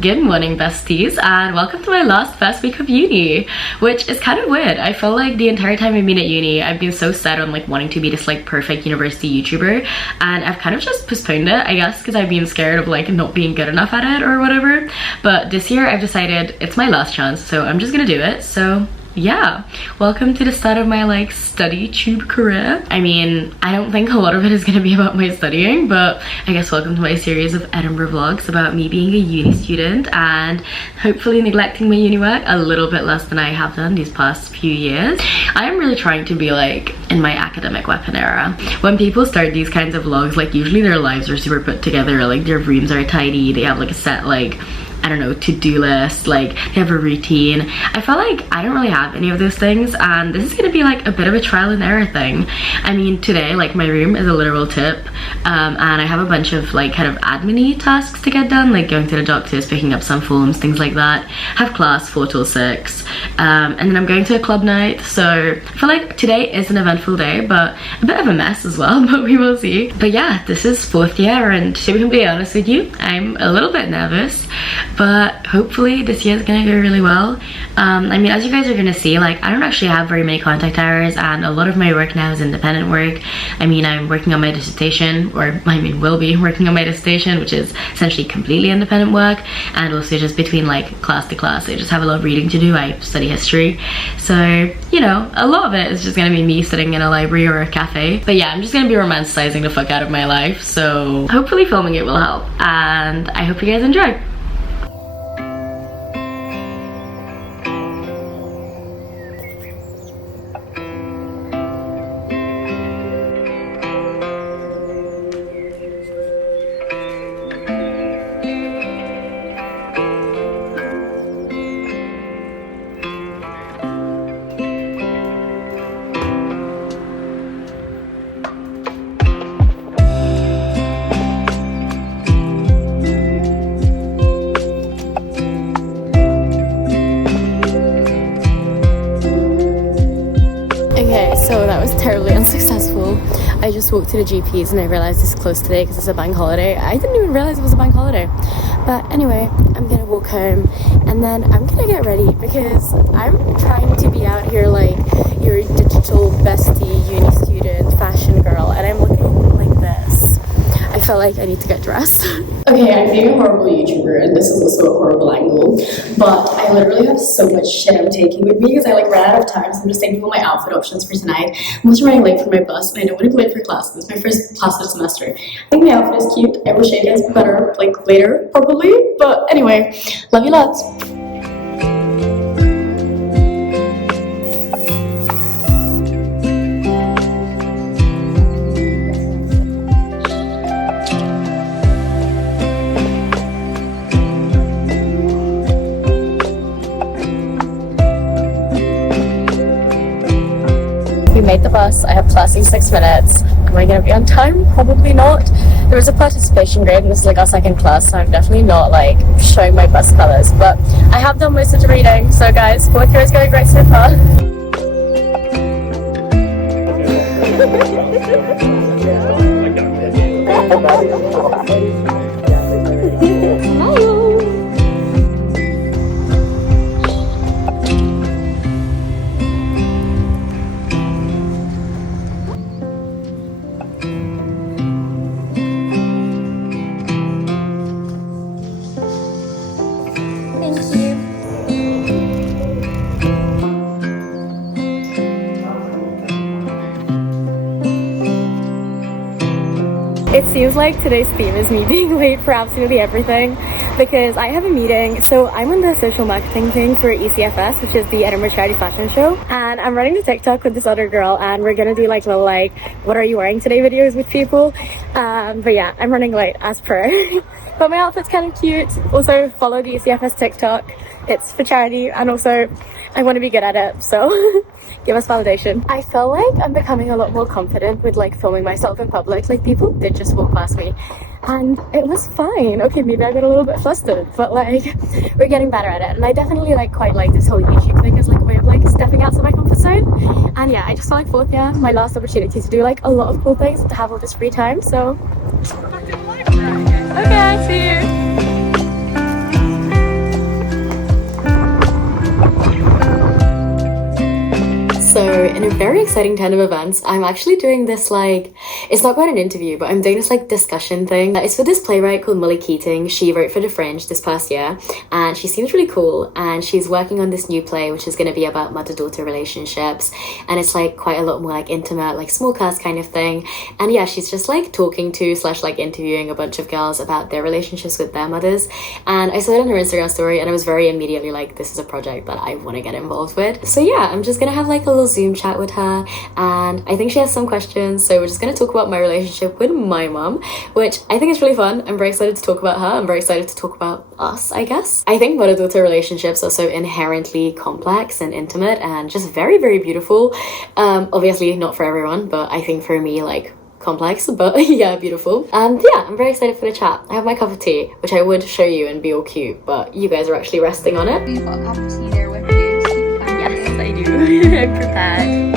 Good morning, besties, and welcome to my first week of uni, which is kind of weird. I feel like the entire time I've been at uni, I've been so set on like wanting to be this like perfect university YouTuber, and I've kind of just postponed it, I guess, because I've been scared of like not being good enough at it or whatever. But this year I've decided it's my last chance, so I'm just gonna do it. So yeah, welcome to the start of my like study tube career. I mean, I don't think a lot of it is gonna be about my studying, but I guess welcome to my series of Edinburgh vlogs about me being a uni student and hopefully neglecting my uni work a little bit less than I have done these past few years. I am really trying to be like in my academic weapon era. When people start these kinds of vlogs, like usually their lives are super put together, like their rooms are tidy, they have like a set like, I don't know, to-do list, like they have a routine. I felt like I don't really have any of those things, and this is gonna be like a bit of a trial and error thing. I mean, today like my room is a literal tip, and I have a bunch of like kind of admin-y tasks to get done, like going to the doctors, picking up some forms, things like that. Have class 4 till 6, and then I'm going to a club night, so I feel like today is an eventful day, but a bit of a mess as well, but we will see. But yeah, this is 4th year, and to be completely honest with you, I'm a little bit nervous, but hopefully this year is gonna go really well. I mean, as you guys are gonna see, like I don't actually have very many contact hours, and a lot of my work now is independent work. I mean, I'm working on my dissertation, or I mean will be working on my dissertation, which is essentially completely independent work, and also just between like class to class I just have a lot of reading to do. I study history, so you know, a lot of it is just gonna be me sitting in a library or a cafe. But yeah, I'm just gonna be romanticizing the fuck out of my life, so hopefully filming it will help, and I hope you guys enjoy. So that was terribly unsuccessful. I just walked to the GP's and I realized it's closed today because it's a bank holiday. I didn't even realize it was a bank holiday. But anyway, I'm gonna walk home and then I'm gonna get ready because I'm trying to be out here like your digital bestie, uni student, fashion girl, and I'm looking like this. I felt like I need to get dressed. Okay, I'm being a horrible YouTuber, and this is also a horrible angle, but I literally have so much shit I'm taking with me because I like ran out of time, so I'm just thinking of my outfit options for tonight. I'm also running late for my bus, and I don't want to be late for class. This is my first class of the semester. I think my outfit is cute. I will show you guys better like later, probably, but anyway, love you lots. We made the bus. I have class in 6 minutes. Am I gonna be on time? Probably not. There was a participation grade and this is like our second class, so I'm definitely not like showing my bus colors, but I have done most of the reading. So guys, 4th year is going great so far. It seems like today's theme is me being late for absolutely everything because I have a meeting. So I'm on the social marketing thing for ECFS, which is the Edinburgh Charity Fashion Show, and I'm running the TikTok with this other girl, and we're gonna do like little like what are you wearing today videos with people. But yeah, I'm running late as per. But my outfit's kind of cute. Also follow the ECFS TikTok. It's for charity, and also I want to be good at it, so give us validation. I felt like I'm becoming a lot more confident with like filming myself in public. Like people did just walk past me and it was fine. Okay, maybe I got a little bit flustered, but like we're getting better at it, and I definitely like quite like this whole YouTube thing as like a way of like stepping outside my comfort zone. And yeah, I just felt like 4th year, my last opportunity to do like a lot of cool things, to have all this free time. So okay, see you. in a very exciting turn of events, I'm actually doing this like, it's not quite an interview, but I'm doing this like discussion thing. It's for this playwright called Molly Keating. She wrote for The Fringe this past year and she seems really cool, and she's working on this new play which is going to be about mother-daughter relationships, and it's like quite a lot more like intimate, like small cast kind of thing. And yeah, she's just like talking to / like interviewing a bunch of girls about their relationships with their mothers, and I saw it on her Instagram story and I was very immediately like, this is a project that I want to get involved with. So yeah, I'm just gonna have like a little Zoom chat with her, and I think she has some questions, so we're just gonna talk about my relationship with my mom, which I think is really fun. I'm very excited to talk about her. I'm very excited to talk about us, I guess. I think mother-daughter relationships are so inherently complex and intimate and just very, very beautiful. Obviously not for everyone, but I think for me, like, complex, but yeah, beautiful. And yeah, I'm very excited for the chat. I have my cup of tea, which I would show you and be all cute, but you guys are actually resting on it. You've got a cup of tea there with you, so you can Yes, I do. I'm prepared.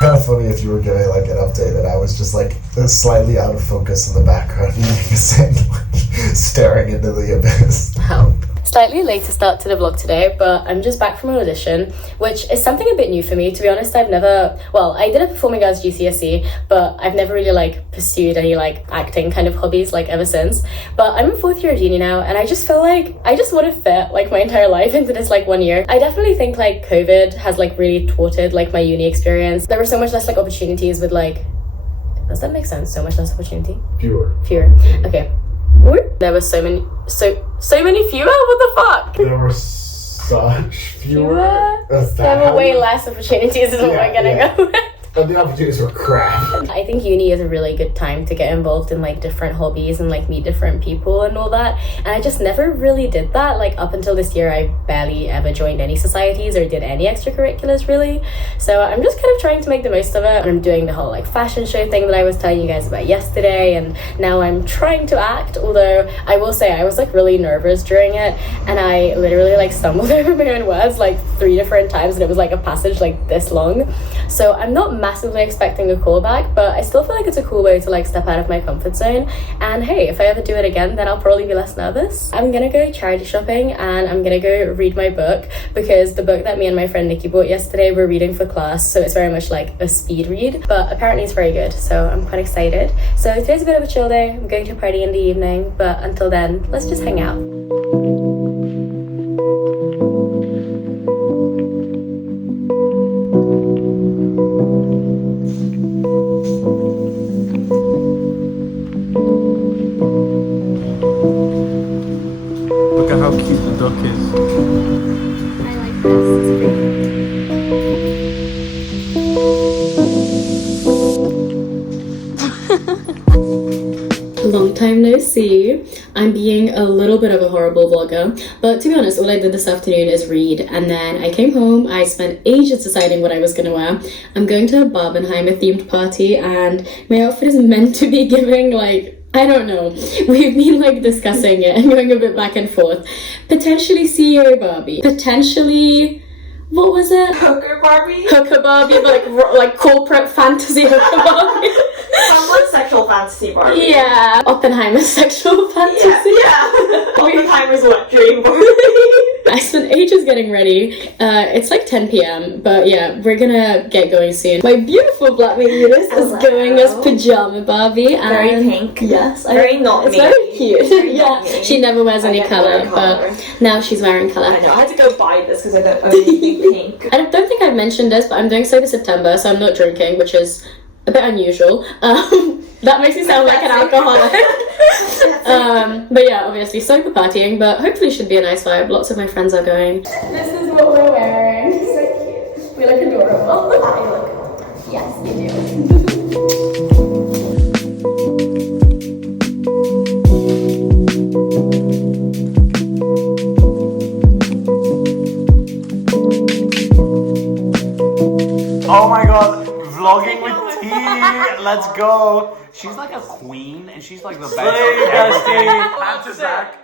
Kind of funny if you were giving like an update and I was just like slightly out of focus in the background eating a sandwich, staring into the abyss. Help. Slightly later start to the vlog today, but I'm just back from an audition, which is something a bit new for me. To be honest, I've never, well, I did a performing arts GCSE, but I've never really like pursued any like acting kind of hobbies like ever since. But I'm in 4th year of uni now, and I just feel like I just want to fit like my entire life into this like 1 year. I definitely think like COVID has like really thwarted like my uni experience. There were so much less like opportunities with like, does that make sense? So much less opportunity? Fewer. Okay. There were so many fewer? What the fuck? There were such fewer. There were way less opportunities is what we're gonna go with. But the opportunities were crap. I think uni is a really good time to get involved in like different hobbies and like meet different people and all that. And I just never really did that. Like up until this year, I barely ever joined any societies or did any extracurriculars really. So I'm just kind of trying to make the most of it. And I'm doing the whole like fashion show thing that I was telling you guys about yesterday. And now I'm trying to act, although I will say I was like really nervous during it. And I literally like stumbled over my own words like 3 different times, and it was like a passage like this long. So I'm not massively expecting a callback, but I still feel like it's a cool way to like step out of my comfort zone. And hey, if I ever do it again, then I'll probably be less nervous. I'm gonna go charity shopping and I'm gonna go read my book, because the book that me and my friend Nikki bought yesterday we're reading for class, so it's very much like a speed read, but apparently it's very good, so I'm quite excited. So today's a bit of a chill day. I'm going to a party in the evening, but until then, let's just hang out. Look at how cute the duck is. I like this, it's pretty. Long time no see. I'm being a little bit of a horrible vlogger, but to be honest, all I did this afternoon is read, and then I came home. I spent ages deciding what I was gonna wear. I'm going to a Barbenheimer themed party, and my outfit is meant to be giving like, I don't know. We've been like discussing it and going a bit back and forth. Potentially CEO Barbie. Potentially, what was it? Hooker Barbie? Hooker Barbie, but like corporate fantasy hooker Barbie. Someone's sexual fantasy Barbie. Yeah. Oppenheimer's sexual fantasy. Yeah. Oppenheimer's what? Dream Barbie. I spent ages getting ready. It's like 10 p.m. But yeah, we're gonna get going soon. My beautiful flatmate Eunice is going as pajama Barbie. And Very pink. Yes. Very not It's me. very cute. Very Yeah. not me. She never wears any I don't wear colour, but now she's wearing colour. I know. I had to go buy this because I don't own anything pink. I don't think I've mentioned this, but I'm doing sober September, so I'm not drinking, which is a bit unusual. That makes me sound like an alcoholic. But yeah, obviously sober partying, but hopefully should be a nice vibe. Lots of my friends are going. This is what we're wearing. So cute. We look adorable. Yes, you do. Oh my god, vlogging with Let's go. She's like a queen, and she's like the best. Slay, Dusty. Pat to Zach.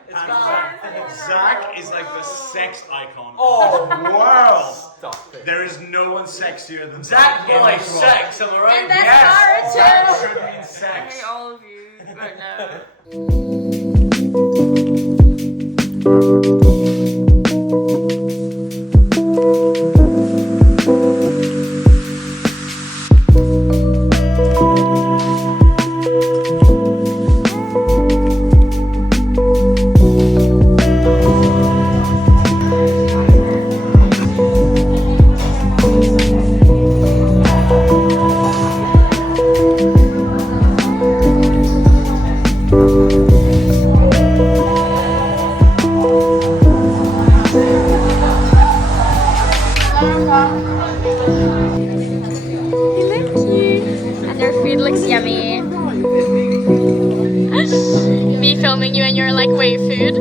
Zach is like the sex icon of the world. Stop it. There is no one sexier than Zach in boy this world. sex, am I right? And that's Yes, Zach Naruto. should mean sex. All of you right now. And their food looks yummy. Me filming you and you're like, wait, food?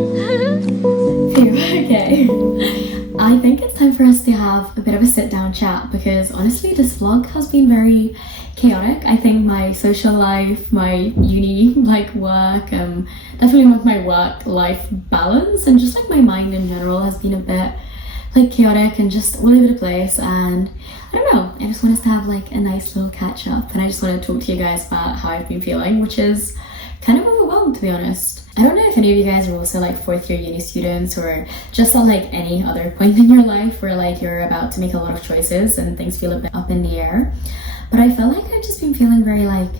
Okay. I think it's time for us to have a bit of a sit down chat because honestly this vlog has been very chaotic. I think my social life, my uni like work, definitely with my work life balance and just like my mind in general has been a bit like chaotic and just all over the place, and I don't know, I just want us to have like a nice little catch up and I just want to talk to you guys about how I've been feeling, which is kind of overwhelmed to be honest. I don't know if any of you guys are also like fourth year uni students or just at like any other point in your life where like you're about to make a lot of choices and things feel a bit up in the air, but I feel like I've just been feeling very like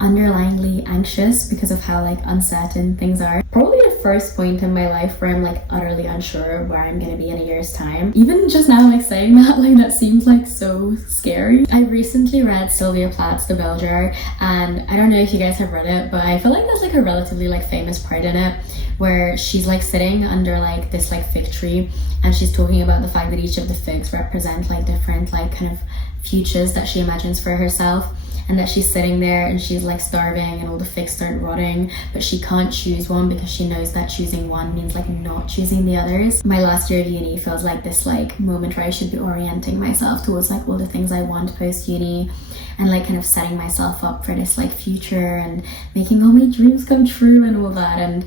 underlyingly anxious because of how like uncertain things are. Probably the first point in my life where I'm like utterly unsure where I'm gonna be in a year's time. Even just now like saying that, like that seems like so scary. I recently read Sylvia Plath's The Bell Jar, and I don't know if you guys have read it, but I feel like there's like a relatively like famous part in it where she's like sitting under like this like fig tree and she's talking about the fact that each of the figs represent like different like kind of futures that she imagines for herself, and that she's sitting there and she's like starving and all the figs start rotting, but she can't choose one because she knows that choosing one means like not choosing the others. My last year of uni feels like this like moment where I should be orienting myself towards like all the things I want post uni and like kind of setting myself up for this like future and making all my dreams come true and all that. And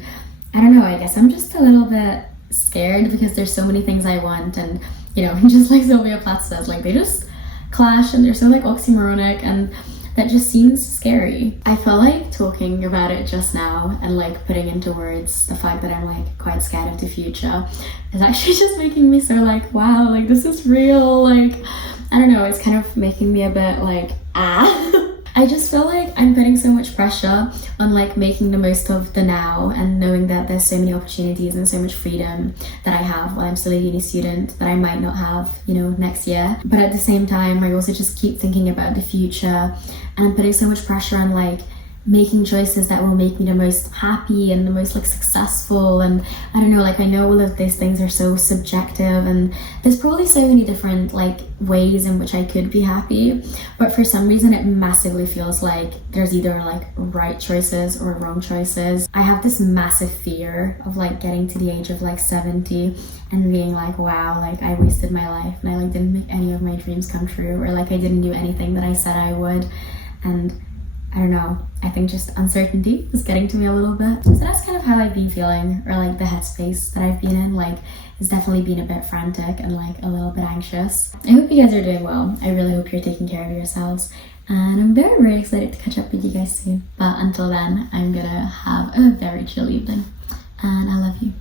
I don't know, I guess I'm just a little bit scared because there's so many things I want, and you know, just like Sylvia Plath says, like they just clash and they're so like oxymoronic, and that just seems scary. I felt like talking about it just now and like putting into words the fact that I'm like quite scared of the future is actually just making me so like, wow, like this is real. Like, I don't know, it's kind of making me a bit like, I just feel like I'm putting so much pressure on like making the most of the now and knowing that there's so many opportunities and so much freedom that I have while I'm still a uni student that I might not have, you know, next year. But at the same time, I also just keep thinking about the future and I'm putting so much pressure on like making choices that will make me the most happy and the most like successful, and I don't know, like I know all of these things are so subjective and there's probably so many different like ways in which I could be happy, but for some reason it massively feels like there's either like right choices or wrong choices. I have this massive fear of like getting to the age of like 70 and being like, wow, like I wasted my life and I like didn't make any of my dreams come true, or like I didn't do anything that I said I would. And I don't know, I think just uncertainty is getting to me a little bit. So that's kind of how I've been feeling, or like the headspace that I've been in. Like it's definitely been a bit frantic and like a little bit anxious. I hope you guys are doing well. I really hope you're taking care of yourselves. And I'm very, very excited to catch up with you guys soon. But until then, I'm gonna have a very chill evening. And I love you.